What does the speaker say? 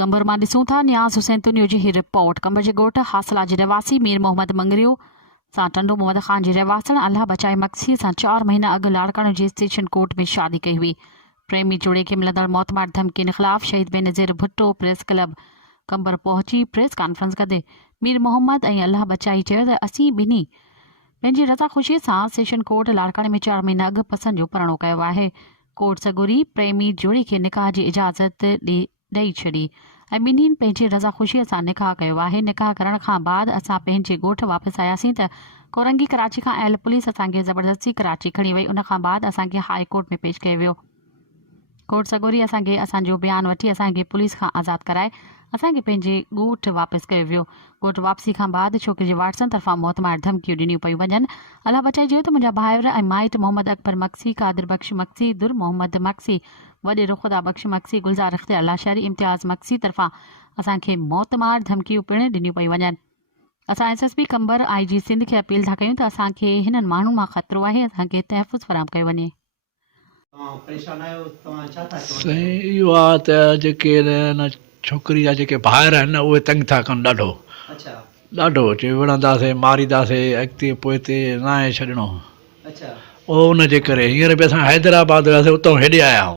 कंबर मां ॾिसूं था नियाज़ हुसैन तुनियो जी ही रिपोर्ट। कंबर जे ॻोठ हासला जे रहवासी मीर मोहम्मद मंगरियो सां टंडो मोहम्मद ख़ान जी रहवासण अल्लाह बचाए मक्सी सां 4 महीना अॻु लाड़काणे जे स्टेशन कोर्ट में शादी कई हुई। प्रेमी जोड़े खे मिलंदड़ मौतमार धमकियुनि ख़िलाफ़ शहीद बेनज़ीर भुट्टो प्रेस क्लब कंबर पहुची प्रेस कॉन्फ्रेंस कंदे मीर मोहम्मद ऐं अल्लाह बचाई चयो त असीं ॿिन्ही पंहिंजी रज़ा ख़ुशीअ सां सेशन कोर्ट लाड़काणे में 4 महीना अॻु पसंदि जो परणो कयो आहे। कोर्ट सगोरी प्रेमी जोड़ी खे निकाह जी इजाज़त ॾेई छॾी ऐं ॿिन्हिनि पंहिंजी रज़ा ख़ुशीअ सां निकाह कयो आहे। निकाह करण खां बाद असां पंहिंजे ॻोठ वापसि आयासीं त कोरंगी कराची खां आयल पुलिस असांखे ज़बरदस्ती कराची खणी वई। उन खां बाद असांखे हाई कोर्ट में पेश कयो वियो। कोर्ट सगोरी असांखे असांजो बयानु वठी असांखे पुलिस खां आज़ादु कराए असांखे पंहिंजे ॻोठ वापसि कयो वियो। ॻोठ वापसी खां बाद छोकिरी जे वारसनि तरफ़ां मौतमार धमकियूं ॾिनियूं पियूं वञनि। अल्लाह बचाई चयो त मुंहिंजा भाउर ऐं माइट मोहम्मद अकबर मक्सी, कादिर बख्श मक्सी, दुर मोहम्मद मक्सी, वॾे रुख़दा बख्श मक्सी, गुलज़ार इख़्तियार लाशारी, इम्तियाज़ मक्सी तरफ़ां असांखे मौतमार धमकियूं पिणु ॾिनियूं पियूं वञनि। असां SSP कंबर IG सिंध खे अपील था कयूं त असांखे हिननि माण्हुनि मां ख़तरो आहे, असांखे तहफ़ुज़ फराहम कयो वञे। साईं इहो आहे त जेके न छोकिरी जा जेके भाइर आहिनि न उहे तंग था कनि ॾाढो ॾाढो चई विढ़ंदासीं मारींदासीं अॻिते पोइ हिते न आहे छॾिणो उहो उनजे करे हींअर बि असां हैदराबाद वियासीं उतां हेॾे आया आहियूं